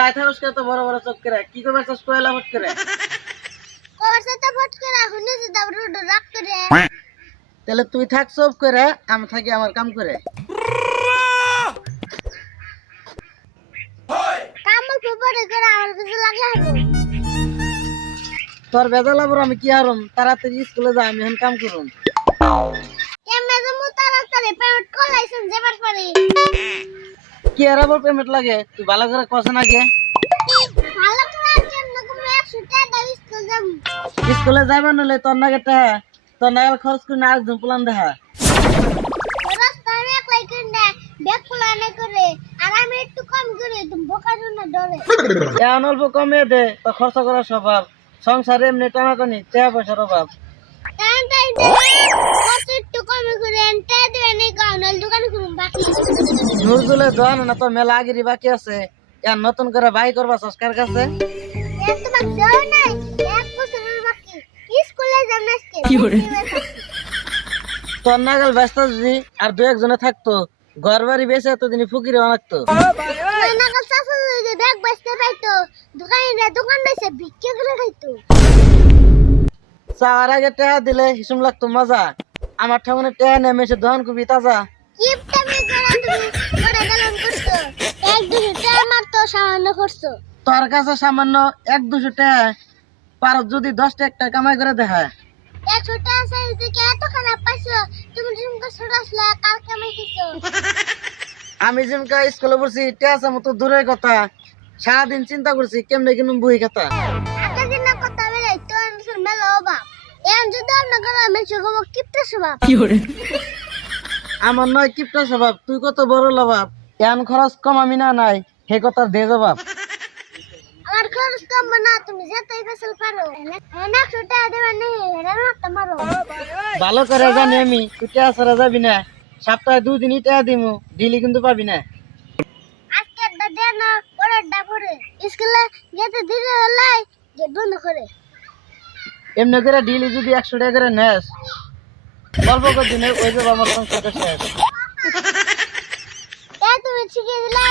চাই থাকস কে তো বড় বড় চোখ করে কি করবে চাস কয়লা ফট করে তাহলে তুই থাক সব করে আমি থাকি আমার কাম করে তোর বেদলা বড় আমি কি হারম তাড়াতাড়ি স্কুলে যা আমি এখন কাম করুম কি আর আবার পেমেন্ট লাগে তুই ভালো করে কষে না গে স্কুলে যাবে নলে তোর নাগে তোর নাগাল খরচ করে আর ধুপলাম দেখা এখন অল্প কমিয়ে দে তো খরচ করার স্বভাব সংসারে এমনি টানাটানি টাকা পয়সার অভাব নুরজুলে দোয়ান না তো মেলা আগেরই বাকি আছে এখন নতুন করে বাই করবা সরকার কাছে তোর নাগাল ব্যস্ত যদি আর দু একজনে থাকতো ঘর বাড়ি বেঁচে এতদিনই ফুকিরে অনাকতো চাওয়ার আগে টেহা দিলে হিসুম লাগতো মজা আমার ঠাকুরের টেহা নেমে এসে দহন করবি তাজা তোর কাছে সামান্য 1-200 টাকা পার যদি 10 টাকা কামাই করে দেখা আমি যেমকা স্কুলে পড়ছি টেহা মতো দূরের কথা সারাদিন চিন্তা করছি কেমনে কিনুম বই খাতা আমার নয় কিপটা স্বভাব তুই কত বড় লবাব এন খরচ কম আমি না নাই হে কথা দে জবাব ভালো করে জানি আমি তুই টেহা ছাড়া যাবি না সপ্তাহে 2 দিনই টেহা দিমু ডিলি কিন্তু পাবি না এমনি করে ডিলি যদি 100 টাকা করে নেস অল্প কদিনে ওই যে আমার সংসারটা শেষ তুমি শিখিয়ে দিলে